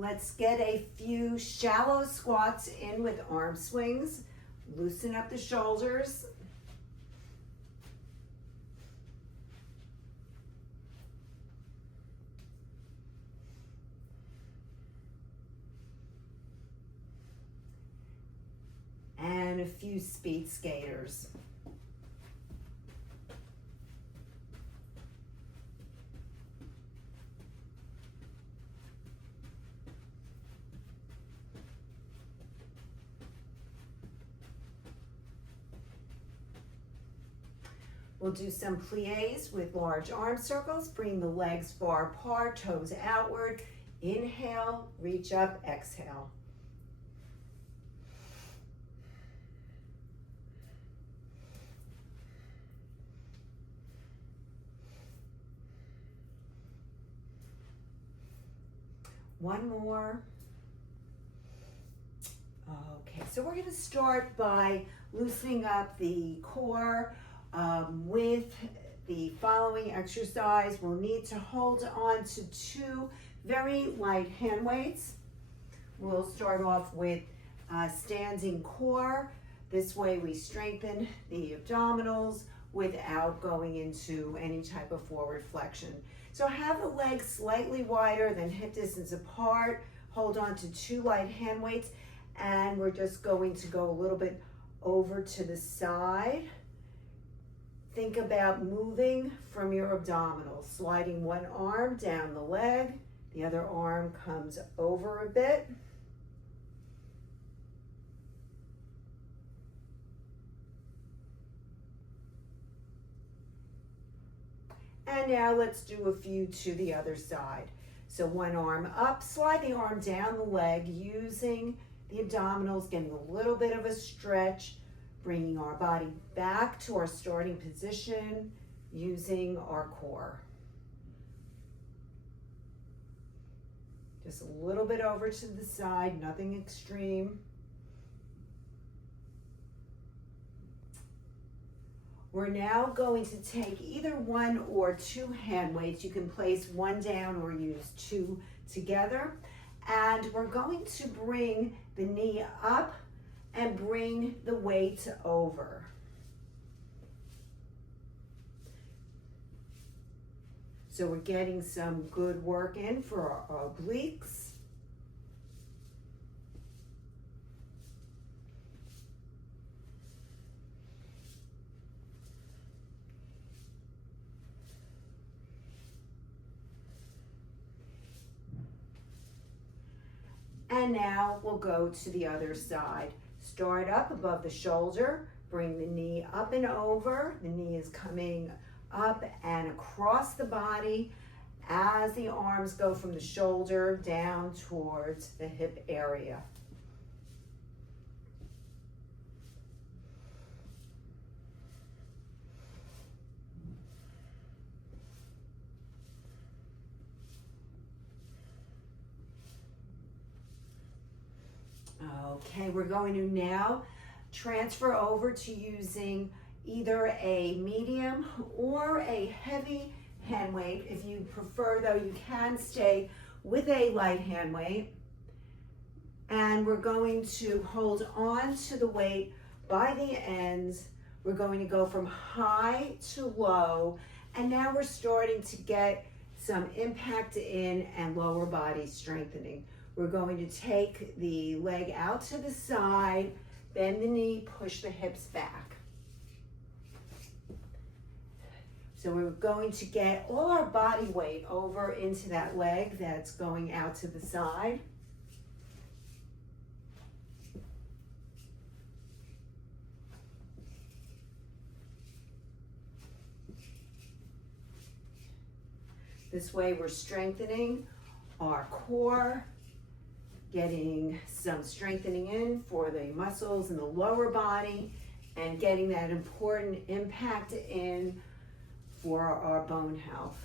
Let's get a few shallow squats in with arm swings. Loosen up the shoulders. And a few speed skaters. We'll do some plies with large arm circles. Bring the legs far apart, toes outward. Inhale, reach up, exhale. One more. Okay, so we're going to start by loosening up the core with the following exercise. We'll need to hold on to two very light hand weights. We'll start off with standing core. This way we strengthen the abdominals without going into any type of forward flexion. So have the legs slightly wider than hip distance apart. Hold on to two light hand weights, and we're just going to go a little bit over to the side. Think about moving from your abdominals, sliding one arm down the leg, the other arm comes over a bit. And now let's do a few to the other side. So one arm up, slide the arm down the leg using the abdominals, getting a little bit of a stretch, bringing our body back to our starting position using our core. Just a little bit over to the side, nothing extreme. We're now going to take either one or two hand weights. You can place one down or use two together. And we're going to bring the knee up and bring the weight over. So we're getting some good work in for our obliques. And now we'll go to the other side. Start up above the shoulder, bring the knee up and over. The knee is coming up and across the body as the arms go from the shoulder down towards the hip area. Okay, we're going to now transfer over to using either a medium or a heavy hand weight. If you prefer, though, you can stay with a light hand weight. And we're going to hold on to the weight by the ends. We're going to go from high to low. And now we're starting to get some impact in and lower body strengthening. We're going to take the leg out to the side, bend the knee, push the hips back. So we're going to get all our body weight over into that leg that's going out to the side. This way we're strengthening our core, getting some strengthening in for the muscles in the lower body, and getting that important impact in for our bone health.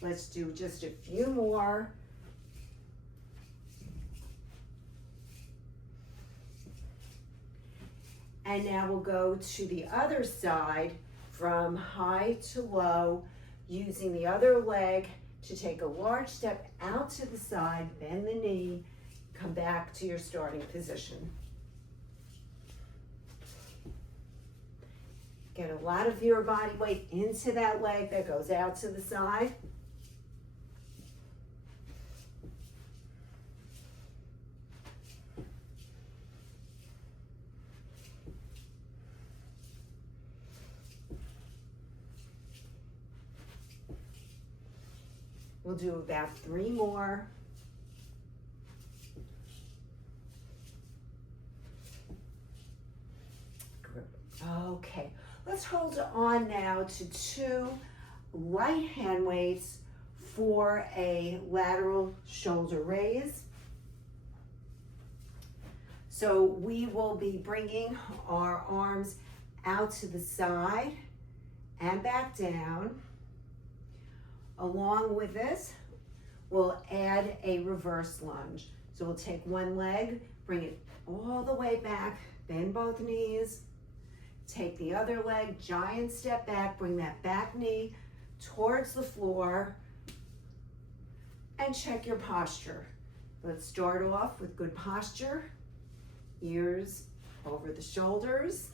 Let's do just a few more. And now we'll go to the other side from high to low, using the other leg to take a large step out to the side, bend the knee, come back to your starting position. Get a lot of your body weight into that leg that goes out to the side. We'll do about 3 more. Okay, let's hold on now to 2 right hand weights for a lateral shoulder raise. So we will be bringing our arms out to the side and back down. Along with this, we'll add a reverse lunge. So we'll take one leg, bring it all the way back, bend both knees, take the other leg, giant step back, bring that back knee towards the floor, and check your posture. Let's start off with good posture, ears over the shoulders.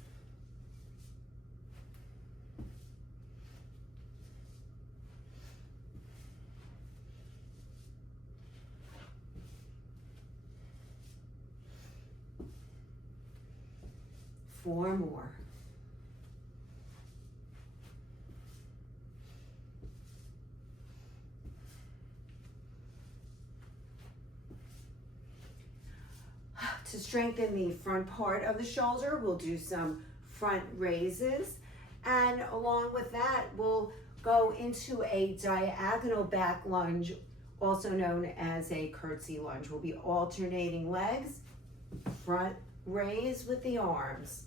Four more. To strengthen the front part of the shoulder, we'll do some front raises. And along with that, we'll go into a diagonal back lunge, also known as a curtsy lunge. We'll be alternating legs, front raise with the arms.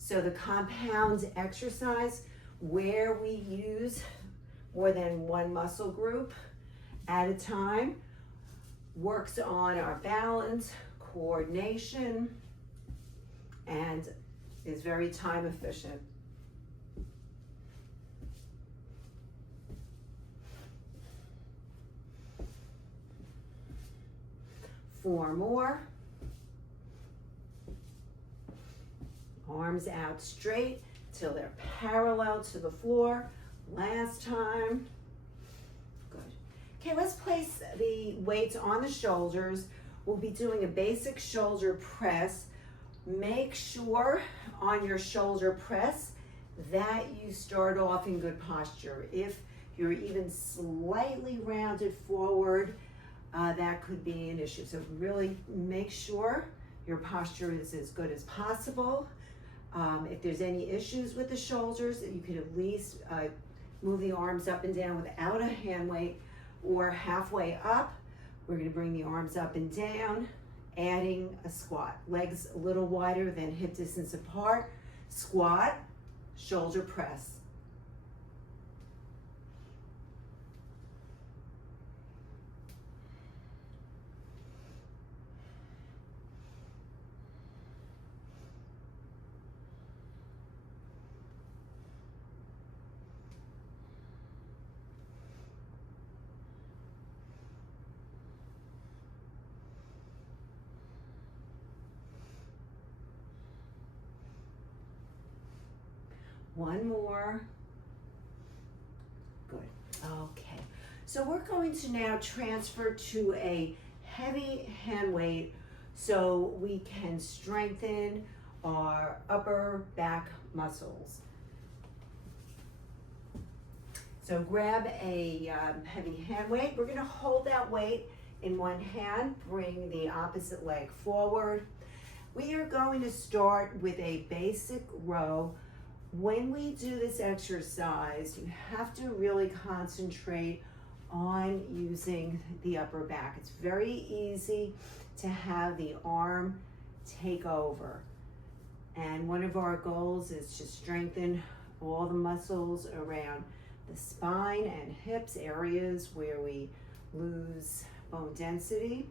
So the compound exercise where we use more than one muscle group at a time works on our balance, coordination, and is very time efficient. Four more. Arms out straight till they're parallel to the floor. Last time. Good. Okay, let's place the weights on the shoulders. We'll be doing a basic shoulder press. Make sure on your shoulder press that you start off in good posture. If you're even slightly rounded forward, that could be an issue. So really make sure your posture is as good as possible. If there's any issues with the shoulders, you could at least move the arms up and down without a hand weight or halfway up. We're going to bring the arms up and down, adding a squat. Legs a little wider than hip distance apart. Squat, shoulder press. One more. Good. Okay. So we're going to now transfer to a heavy hand weight so we can strengthen our upper back muscles. So grab a heavy hand weight. We're going to hold that weight in one hand. Bring the opposite leg forward. We are going to start with a basic row. When we do this exercise, you have to really concentrate on using the upper back. It's very easy to have the arm take over. And one of our goals is to strengthen all the muscles around the spine and hips, areas where we lose bone density.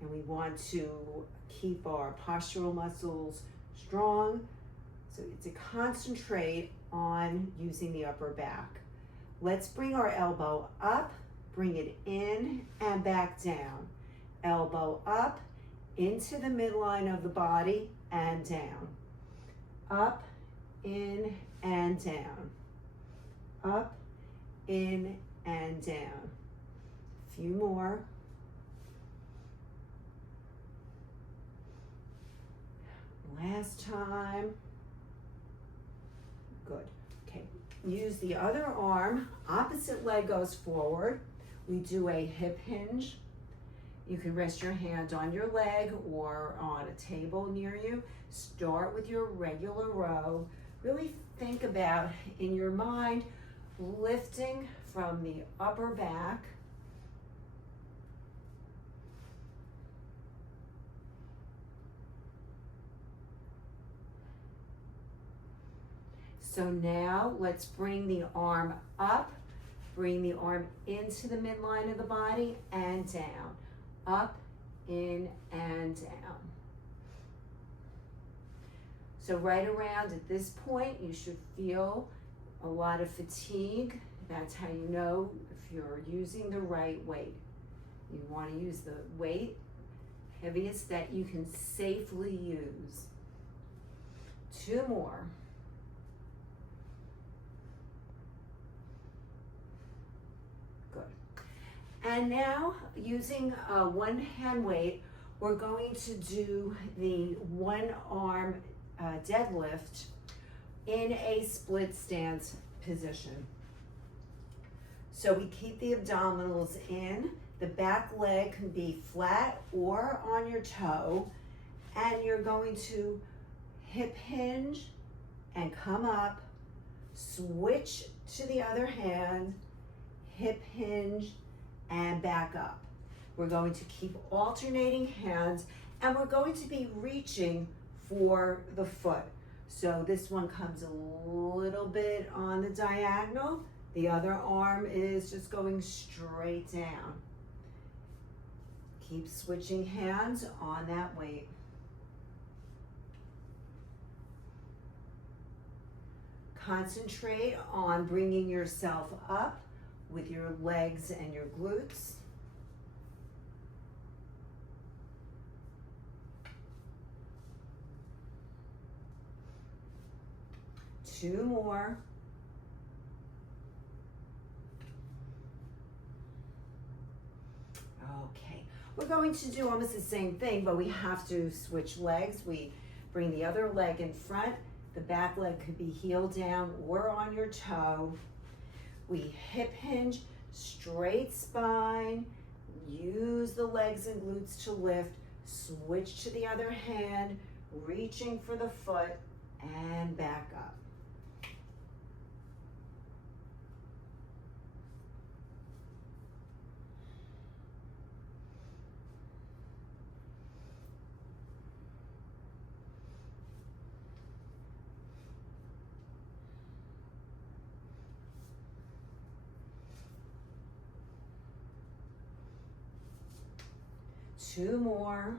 And we want to keep our postural muscles strong. So to concentrate on using the upper back. Let's bring our elbow up, bring it in and back down. Elbow up, into the midline of the body and down. Up, in, and down. Up, in, and down. A few more. Last time. Good. Okay. Use the other arm. Opposite leg goes forward. We do a hip hinge. You can rest your hand on your leg or on a table near you. Start with your regular row. Really think about, in your mind, lifting from the upper back. So now let's bring the arm up, bring the arm into the midline of the body and down. Up, in, and down. So right around at this point, you should feel a lot of fatigue. That's how you know if you're using the right weight. You want to use the weight heaviest that you can safely use. 2 more. And now, using one hand weight, we're going to do the one arm deadlift in a split stance position. So we keep the abdominals in, the back leg can be flat or on your toe, and you're going to hip hinge and come up, switch to the other hand, hip hinge, and back up. We're going to keep alternating hands, and we're going to be reaching for the foot. So this one comes a little bit on the diagonal. The other arm is just going straight down. Keep switching hands on that weight. Concentrate on bringing yourself up with your legs and your glutes. Two more. Okay, we're going to do almost the same thing, but we have to switch legs. We bring the other leg in front. The back leg could be heel down or on your toe. We hip hinge, straight spine, use the legs and glutes to lift, switch to the other hand, reaching for the foot, and back up. Two more.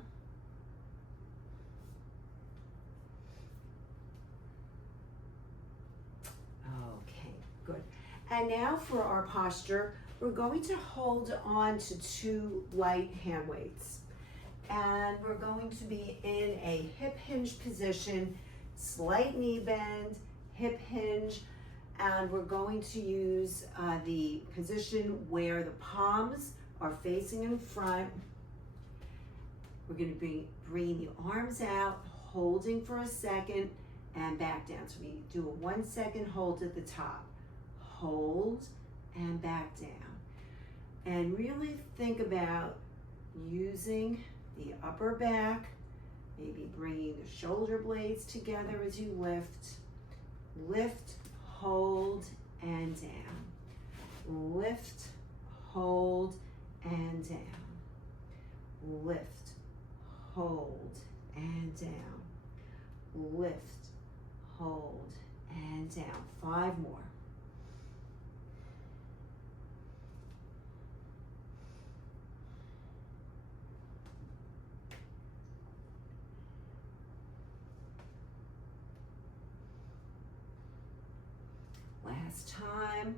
Okay, good. And now for our posture, we're going to hold on to 2 light hand weights. And we're going to be in a hip hinge position, slight knee bend, hip hinge, and we're going to use the position where the palms are facing in front. We're going to bring the arms out, holding for a second, and back down. So we do a 1 second hold at the top. Hold, and back down. And really think about using the upper back, maybe bringing the shoulder blades together as you lift. Lift, hold, and down. Lift, hold, and down. Lift, hold, and down. Lift, hold, and down. 5 more. Last time.